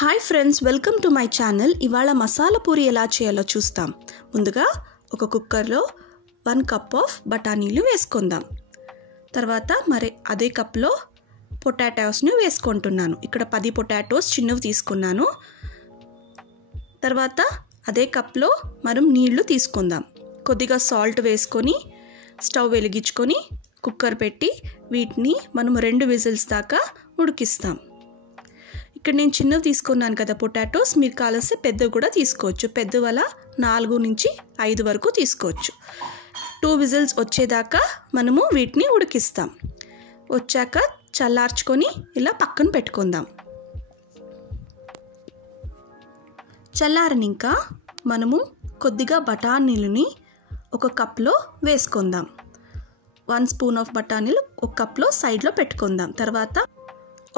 Hi friends, welcome to my channel. ఇవాళ మసాలా పూరి ఎలా చేయాలో చూస్తాం. ముందుగా ఒక కుక్కర్లో 1 కప్ ఆఫ్ బఠానీలు వేసుకుందాం. తర్వాత మరి అదే కప్లో పొటాటోస్ని వేసుకుంటున్నాను. ఇక్కడ 10 పొటాటోస్ చిన్నవి తీసుకున్నాను. తర్వాత అదే కప్లో మనం నీళ్లు తీసుకుందాం. కొద్దిగా సాల్ట్ వేసుకొని స్టవ్ వెలిగించుకొని కుక్కర్ పెట్టి వీటిని మనం 2 విజిల్స్ దాకా ఉడికిస్తాం. ఇక్కడ నేను చిన్నవి తీసుకున్నాను కదా పొటాటోస్, మీరు కావాల్సి పెద్దవి కూడా తీసుకోవచ్చు. పెద్ద వల్ల 4 నుంచి 5 వరకు తీసుకోవచ్చు. 2 విజిల్స్ వచ్చేదాకా మనము వీటిని ఉడికిస్తాం. వచ్చాక చల్లార్చుకొని ఇలా పక్కన పెట్టుకుందాం. చల్లారనింక మనము కొద్దిగా బఠానీలని ఒక కప్లో వేసుకుందాం. 1 స్పూన్ ఆఫ్ బఠానీలు ఒక కప్లో సైడ్లో పెట్టుకుందాం. తర్వాత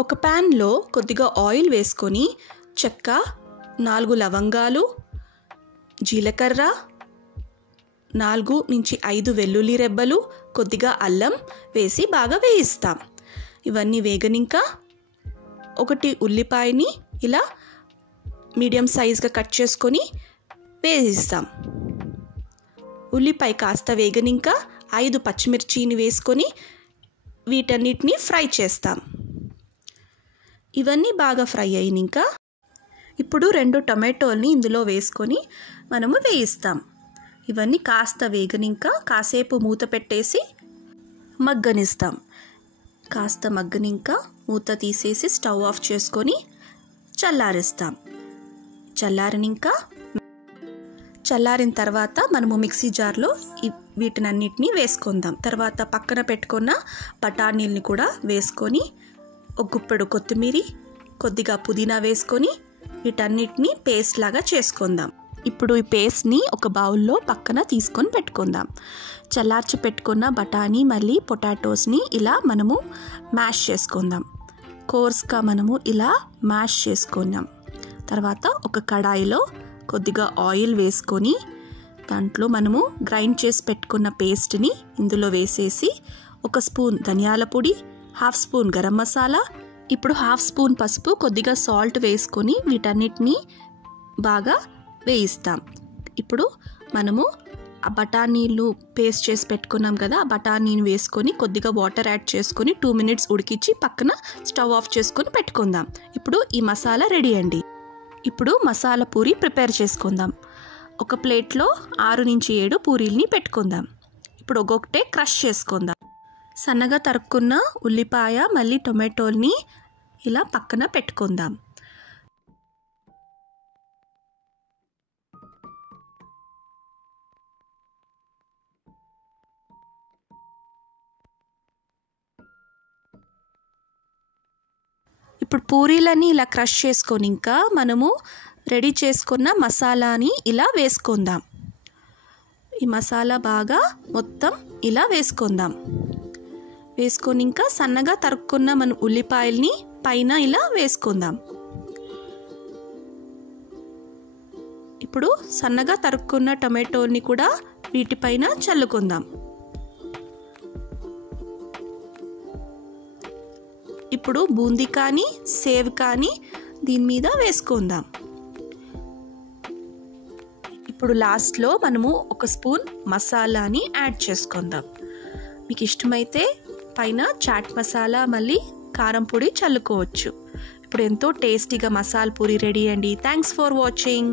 ఒక ప్యాన్లో కొద్దిగా ఆయిల్ వేసుకొని చెక్క, 4 లవంగాలు, జీలకర్ర, 4 నుంచి 5 వెల్లుల్లి రెబ్బలు, కొద్దిగా అల్లం వేసి బాగా వేయిస్తాం. ఇవన్నీ వేగనింక 1 ఉల్లిపాయని ఇలా మీడియం సైజ్గా కట్ చేసుకొని వేయిస్తాం. ఉల్లిపాయ కాస్త వేగనింక 5 పచ్చిమిర్చిని వేసుకొని వీటన్నిటిని ఫ్రై చేస్తాం. ఇవన్నీ బాగా ఫ్రై అయినాక ఇప్పుడు 2 టొమాటోల్ని ఇందులో వేసుకొని మనము వేయిస్తాం. ఇవన్నీ కాస్త వేగనింక కాసేపు మూత పెట్టేసి మగ్గనిస్తాం. కాస్త మగ్గనింక మూత తీసేసి స్టవ్ ఆఫ్ చేసుకొని చల్లారిస్తాం. చల్లారిన తర్వాత మనము మిక్సీ జార్లో వీటినన్నిటిని వేసుకుందాం. తర్వాత పక్కన పెట్టుకున్న బఠానీల్ని కూడా వేసుకొని ఒక గుప్పెడు కొత్తిమీర, కొద్దిగా పుదీనా వేసుకొని వీటన్నిటిని పేస్ట్ లాగా చేసుకుందాం. ఇప్పుడు ఈ పేస్ట్ని ఒక బౌల్లో పక్కన తీసుకొని పెట్టుకుందాం. చల్లార్చి పెట్టుకున్న బఠానీ మళ్ళీ పొటాటోస్ని ఇలా మనము మ్యాష్ చేసుకుందాం. కోర్స్గా మనము ఇలా మ్యాష్ చేసుకున్నాం. తర్వాత ఒక కడాయిలో కొద్దిగా ఆయిల్ వేసుకొని దాంట్లో మనము గ్రైండ్ చేసి పెట్టుకున్న పేస్ట్ని ఇందులో వేసేసి 1 స్పూన్ ధనియాల పొడి, 1/2 స్పూన్ గరం మసాలా, ఇప్పుడు 1/2 స్పూన్ పసుపు, కొద్దిగా సాల్ట్ వేసుకొని వీటన్నిటిని బాగా వేయిస్తాం. ఇప్పుడు మనము ఆ బఠానీలు పేస్ట్ చేసి పెట్టుకున్నాం కదా, ఆ బఠానీని వేసుకొని కొద్దిగా వాటర్ యాడ్ చేసుకొని 2 మినిట్స్ ఉడికించి పక్కన స్టవ్ ఆఫ్ చేసుకొని పెట్టుకుందాం. ఇప్పుడు ఈ మసాలా రెడీ అండి. ఇప్పుడు మసాలా పూరి ప్రిపేర్ చేసుకుందాం. ఒక ప్లేట్లో 6 నుంచి 7 పూరీల్ని పెట్టుకుందాం. ఇప్పుడు ఒక్కొక్కటే క్రష్ చేసుకుందాం. సన్నగా తరుక్కున్న ఉల్లిపాయ మళ్ళీ టొమాటోల్ని ఇలా పక్కన పెట్టుకుందాం. ఇప్పుడు పూరీలని ఇలా క్రష్ చేసుకొని ఇంకా మనము రెడీ చేసుకున్న మసాలాని ఇలా వేసుకుందాం. ఈ మసాలా బాగా మొత్తం ఇలా వేసుకుందాం. వేసుకొని ఇంకా సన్నగా తరుక్కున్న మన ఉల్లిపాయల్ని పైన ఇలా వేసుకుందాం. ఇప్పుడు సన్నగా తరుక్కున్న టొమాటోని కూడా వీటిపైన చల్లుకుందాం. ఇప్పుడు బూందీ కానీ సేవ్ కానీ దీని మీద వేసుకుందాం. ఇప్పుడు లాస్ట్లో మనము 1 స్పూన్ మసాలాని యాడ్ చేసుకుందాం. మీకు ఇష్టమైతే పైన చాట్ మసాలా మళ్ళీ కారం పొడి చల్లుకోవచ్చు. ఇప్పుడు ఎంతో టేస్టీగా మసాలా పూరి రెడీ అండి. Thanks for watching.